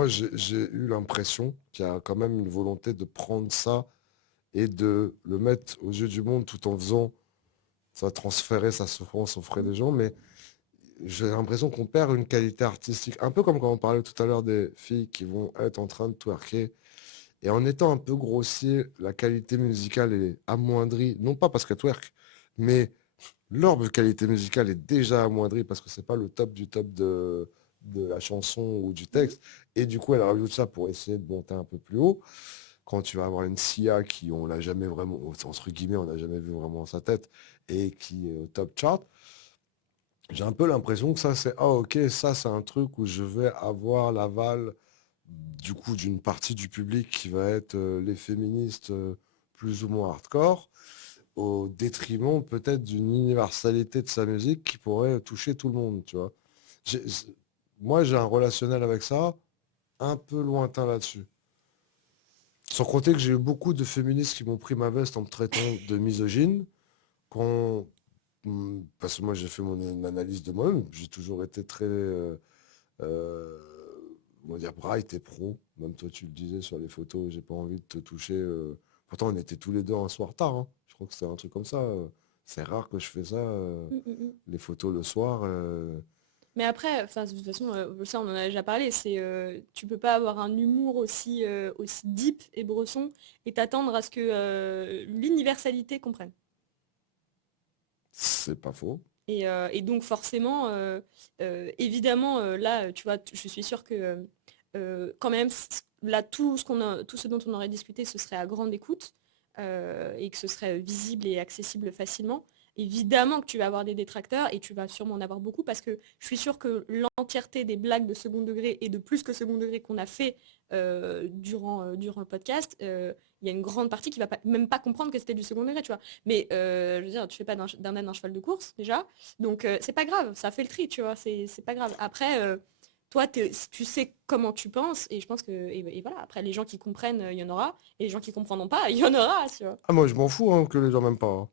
moi, j'ai eu l'impression qu'il y a quand même une volonté de prendre ça et de le mettre aux yeux du monde tout en faisant ça transférer sa souffrance aux frais des gens. Mais j'ai l'impression qu'on perd une qualité artistique. Un peu comme quand on parlait tout à l'heure des filles qui vont être en train de twerker. Et en étant un peu grossier, la qualité musicale est amoindrie. Non pas parce qu'elle twerk, mais leur qualité musicale est déjà amoindrie parce que c'est pas le top du top de la chanson ou du Mhm. texte. Et du coup, elle rajoute ça pour essayer de monter un peu plus haut. Quand tu vas avoir une Sia qui, on l'a jamais vraiment, entre guillemets, on n'a jamais vu vraiment sa tête et qui est au top chart, j'ai un peu l'impression que ça, c'est, ah ok, ça, c'est un truc où je vais avoir l'aval du coup d'une partie du public qui va être les féministes plus ou moins hardcore au détriment peut-être d'une universalité de sa musique qui pourrait toucher tout le monde, tu vois. J'ai- Moi, j'ai un relationnel avec ça un peu lointain là-dessus. Sans compter que j'ai eu beaucoup de féministes qui m'ont pris ma veste en me traitant de misogyne, quand, parce que moi j'ai fait mon analyse de moi-même, j'ai toujours été très, euh, on va dire, bright et pro. Même toi tu le disais sur les photos, j'ai pas envie de te toucher. Pourtant on était tous les deux un soir tard, hein. Je crois que c'est un truc comme ça. C'est rare que je fais ça, Mm, mm, mm. les photos le soir. Mais après, enfin, de toute façon, ça on en a déjà parlé, c'est tu peux pas avoir un humour aussi deep et bresson et t'attendre à ce que l'universalité comprenne. C'est pas faux. Et donc forcément, évidemment, là, tu vois, je suis sûre que quand même, là, tout ce dont on aurait discuté, ce serait à grande écoute et que ce serait visible et accessible facilement. Évidemment que tu vas avoir des détracteurs et tu vas sûrement en avoir beaucoup parce que je suis sûre que l'entièreté des blagues de second degré et de plus que second degré qu'on a fait durant le podcast, il y a une grande partie qui va même pas comprendre que c'était du second degré, tu vois. Mais je veux dire, tu fais pas d'un âne un cheval de course déjà. Donc c'est pas grave, ça fait le tri, tu vois, c'est pas grave. Après, toi, tu sais comment tu penses, et je pense que, et voilà, après les gens qui comprennent, il y en aura, et les gens qui comprendront pas, il y en aura, tu vois. Ah moi je m'en fous hein, que les gens m'aiment pas, hein.